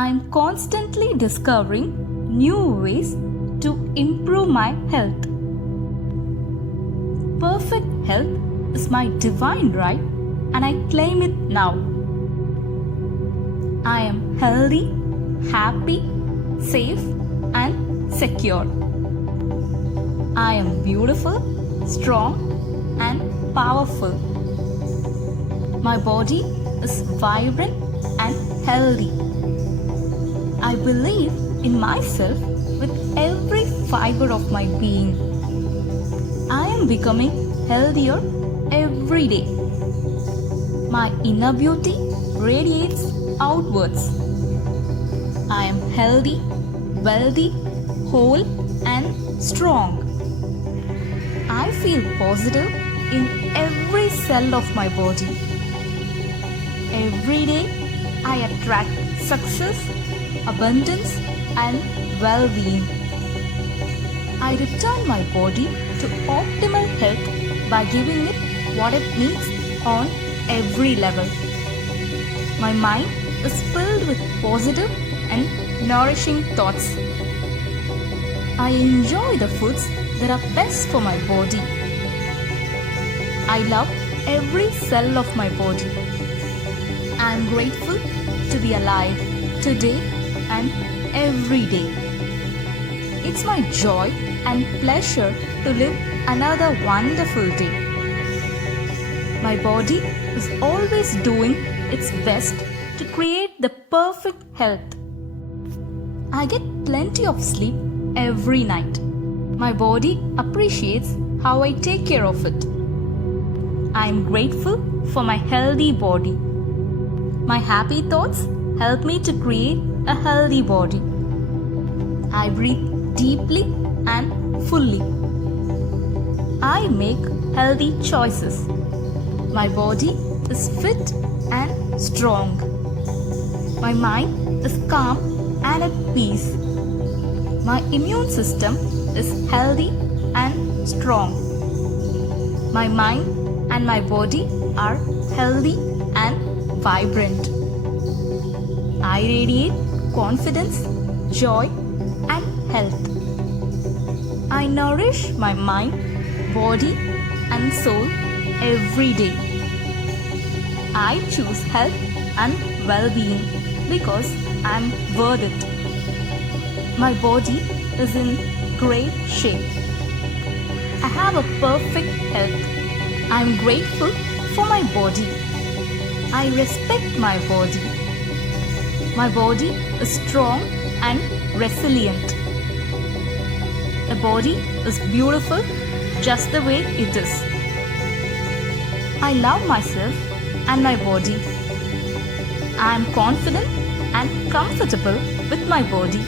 I'm constantly discovering new ways to improve my health. Perfect health is my divine right and I claim it now. I am healthy, happy, safe and secure. I am beautiful, strong and powerful. My body is vibrant and healthy. I believe in myself with every fiber of my being. I am becoming healthier every day. My inner beauty radiates outwards. I am healthy, wealthy, whole and strong. I feel positive in every cell of my body. Every day I attract success, abundance and well-being. I return my body to optimal health by giving it what it needs on every level. My mind is filled with positive and nourishing thoughts. I enjoy the foods that are best for my body. I love every cell of my body. I am grateful to be alive today and every day. It's my joy and pleasure to live another wonderful day. My body is always doing its best to create the perfect health. I get plenty of sleep every night. My body appreciates how I take care of it. I am grateful for my healthy body. My happy thoughts help me to create a healthy body. I breathe deeply and fully. I make healthy choices. My body is fit and strong. My mind is calm and at peace. My immune system is healthy and strong. My mind and my body are healthy and vibrant. I radiate confidence, joy and health. I nourish my mind, body and soul every day. I choose health and well-being because I am worth it. My body is in great shape. I have a perfect health. I am grateful for my body. I respect my body. My body is strong and resilient. The body is beautiful just the way it is. I love myself and my body. I am confident and comfortable with my body.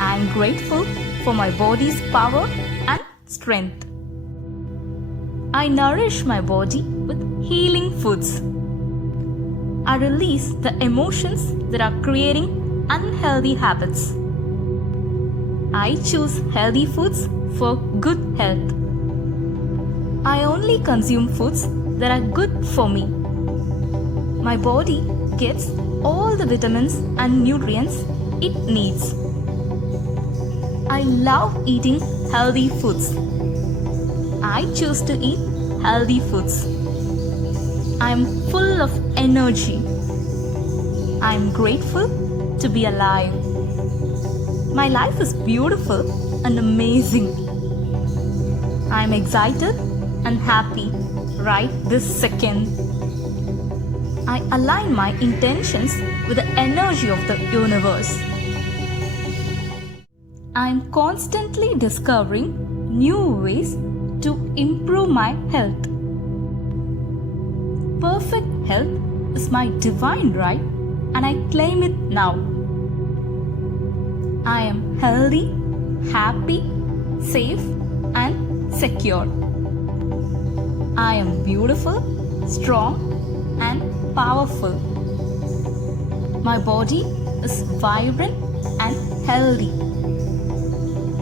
I am grateful for my body's power and strength. I nourish my body with healing foods. I release the emotions that are creating unhealthy habits. I choose healthy foods for good health. I only consume foods that are good for me. My body gets all the vitamins and nutrients it needs. I love eating healthy foods. I choose to eat healthy foods. I am full of energy. I am grateful to be alive. My life is beautiful and amazing. I am excited and happy right this second. I align my intentions with the energy of the universe. I am constantly discovering new ways to improve my health. Perfect health is my divine right and I claim it now. I am healthy, happy, safe and secure. I am beautiful, strong and powerful. My body is vibrant and healthy.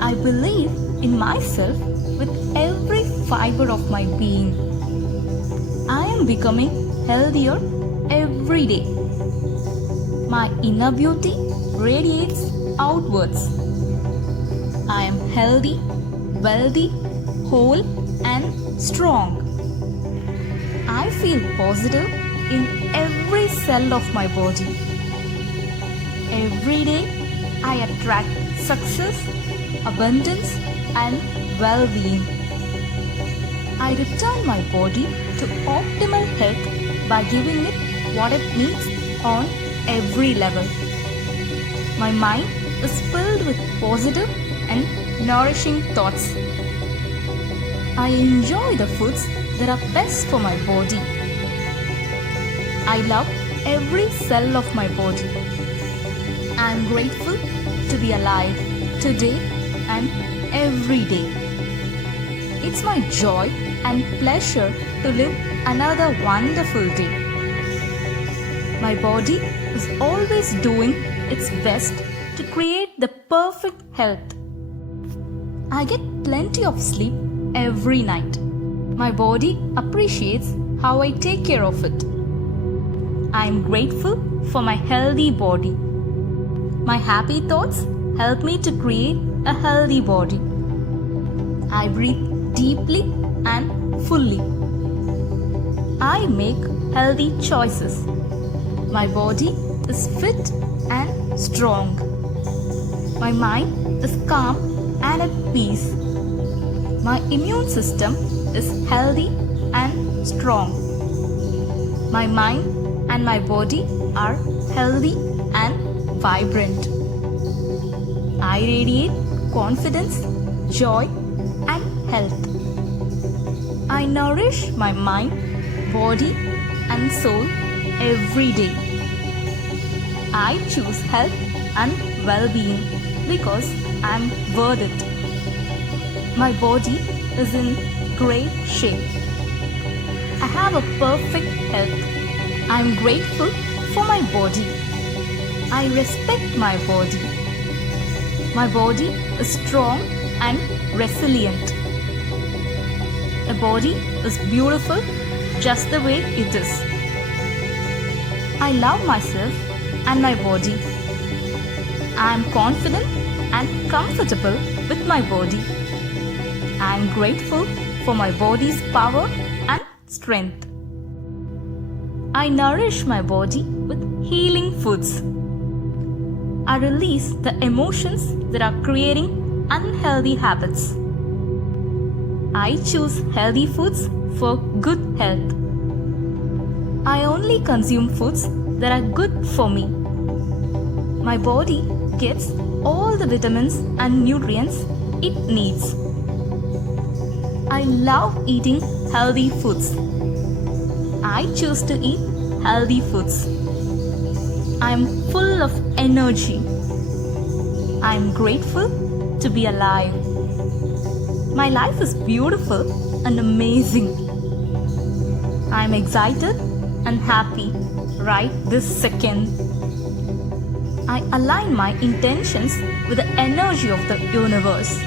I believe in myself with every fiber of my being. I am becoming healthier every day. My inner beauty radiates outwards. I am healthy, wealthy, whole, and strong. I feel positive in every cell of my body. Every day, I attract success, abundance, and well-being. I return my body to optimal health by giving it what it needs on every level. My mind is filled with positive and nourishing thoughts. I enjoy the foods that are best for my body. I love every cell of my body. I am grateful to be alive today and every day. It's my joy and pleasure to live another wonderful day. My body is always doing its best to create the perfect health. I get plenty of sleep every night. My body appreciates how I take care of it. I am grateful for my healthy body. My happy thoughts help me to create a healthy body. I breathe deeply and fully. I make healthy choices. My body is fit and strong. My mind is calm and at peace. My immune system is healthy and strong. My mind and my body are healthy and vibrant. I radiate confidence, joy, and health. I nourish my mind, body, and soul every day. I choose health and well-being because I am worth it. My body is in great shape. I have a perfect health. I am grateful for my body. I respect my body. My body is strong and resilient. A body is beautiful just the way it is. I love myself and my body. I am confident and comfortable with my body. I am grateful for my body's power and strength. I nourish my body with healing foods. I release the emotions that are creating unhealthy habits. I choose healthy foods for good health. I only consume foods that are good for me. My body gets all the vitamins and nutrients it needs. I love eating healthy foods. I choose to eat healthy foods. I am full of energy. I am grateful to be alive. My life is beautiful and amazing. I am excited and happy right this second. I align my intentions with the energy of the universe.